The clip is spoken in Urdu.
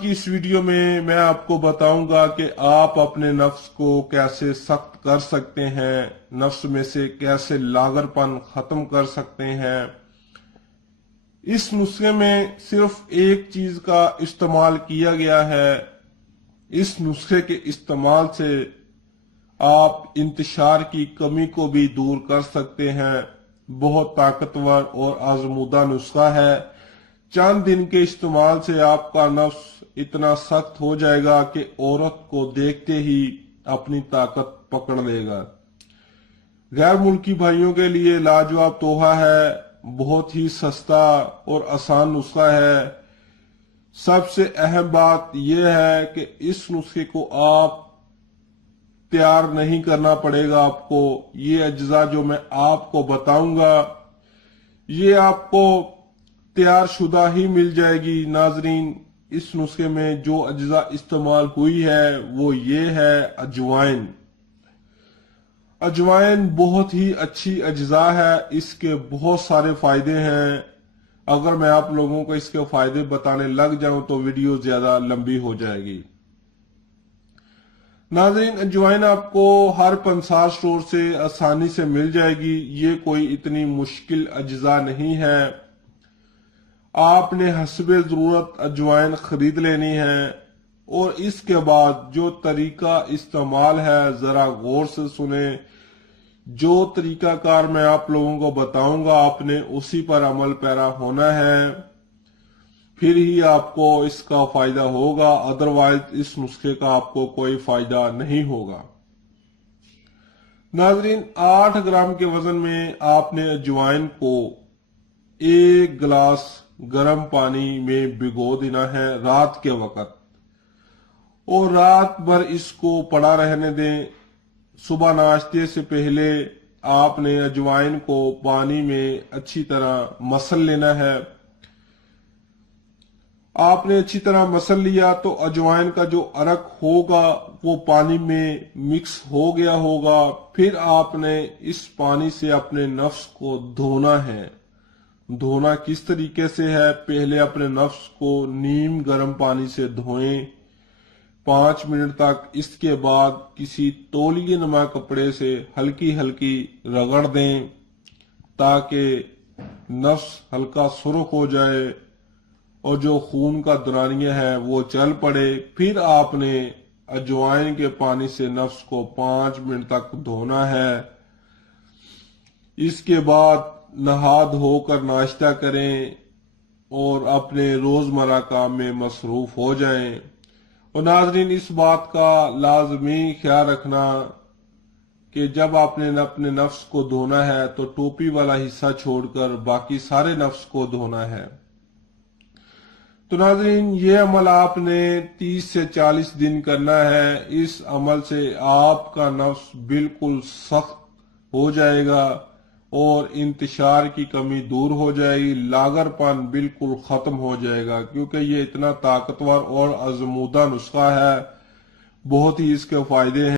کی اس ویڈیو میں آپ کو بتاؤں گا کہ آپ اپنے نفس کو کیسے سخت کر سکتے ہیں، نفس میں سے کیسے لاغر پن ختم کر سکتے ہیں۔ اس نسخے میں صرف ایک چیز کا استعمال کیا گیا ہے۔ اس نسخے کے استعمال سے آپ انتشار کی کمی کو بھی دور کر سکتے ہیں۔ بہت طاقتور اور آزمودہ نسخہ ہے۔ چند دن کے استعمال سے آپ کا نفس اتنا سخت ہو جائے گا کہ عورت کو دیکھتے ہی اپنی طاقت پکڑ لے گا۔ غیر ملکی بھائیوں کے لیے لاجواب تحفہ ہے۔ بہت ہی سستا اور آسان نسخہ ہے۔ سب سے اہم بات یہ ہے کہ اس نسخے کو آپ تیار نہیں کرنا پڑے گا آپ کو۔ یہ اجزاء جو میں آپ کو بتاؤں گا یہ آپ کو تیار شدہ ہی مل جائے گی۔ ناظرین، اس نسخے میں جو اجزاء استعمال ہوئی ہے وہ یہ ہے اجوائن۔ اجوائن بہت ہی اچھی اجزاء ہے۔ اس کے بہت سارے فائدے ہیں۔ اگر میں آپ لوگوں کو اس کے فائدے بتانے لگ جاؤں تو ویڈیو زیادہ لمبی ہو جائے گی۔ ناظرین، اجوائن آپ کو ہر پنسار سٹور سے آسانی سے مل جائے گی۔ یہ کوئی اتنی مشکل اجزاء نہیں ہے۔ آپ نے حسب ضرورت اجوائن خرید لینی ہے اور اس کے بعد جو طریقہ استعمال ہے ذرا غور سے سنیں۔ جو طریقہ کار میں آپ لوگوں کو بتاؤں گا آپ نے اسی پر عمل پیرا ہونا ہے، پھر ہی آپ کو اس کا فائدہ ہوگا، ادروائز اس نسخے کا آپ کو کوئی فائدہ نہیں ہوگا۔ ناظرین، 8 گرام کے وزن میں آپ نے اجوائن کو 1 گلاس گرم پانی میں بھگو دینا ہے رات کے وقت، اور رات بھر اس کو پڑا رہنے دیں۔ صبح ناشتے سے پہلے آپ نے اجوائن کو پانی میں اچھی طرح مسل لینا ہے۔ آپ نے اچھی طرح مسل لیا تو اجوائن کا جو عرق ہوگا وہ پانی میں مکس ہو گیا ہوگا۔ پھر آپ نے اس پانی سے اپنے نفس کو دھونا ہے۔ دھونا کس طریقے سے ہے؟ پہلے اپنے نفس کو نیم گرم پانی سے دھوئیں 5 منٹ تک۔ اس کے بعد کسی تولیے نما کپڑے سے ہلکی ہلکی رگڑ دیں تاکہ نفس ہلکا سرخ ہو جائے اور جو خون کا دورانیہ ہے وہ چل پڑے۔ پھر آپ نے اجوائن کے پانی سے نفس کو 5 منٹ تک دھونا ہے۔ اس کے بعد نہا دھو کر ناشتہ کریں اور اپنے روزمرہ کام میں مصروف ہو جائیں۔ اور ناظرین، اس بات کا لازمی خیال رکھنا کہ جب آپ نے اپنے نفس کو دھونا ہے تو ٹوپی والا حصہ چھوڑ کر باقی سارے نفس کو دھونا ہے۔ تو ناظرین، یہ عمل آپ نے 30 سے 40 دن کرنا ہے۔ اس عمل سے آپ کا نفس بالکل سخت ہو جائے گا اور انتشار کی کمی دور ہو جائے گی، لاغر پن بالکل ختم ہو جائے گا، کیونکہ یہ اتنا طاقتور اور آزمودہ نسخہ ہے۔ بہت ہی اس کے فائدے ہیں۔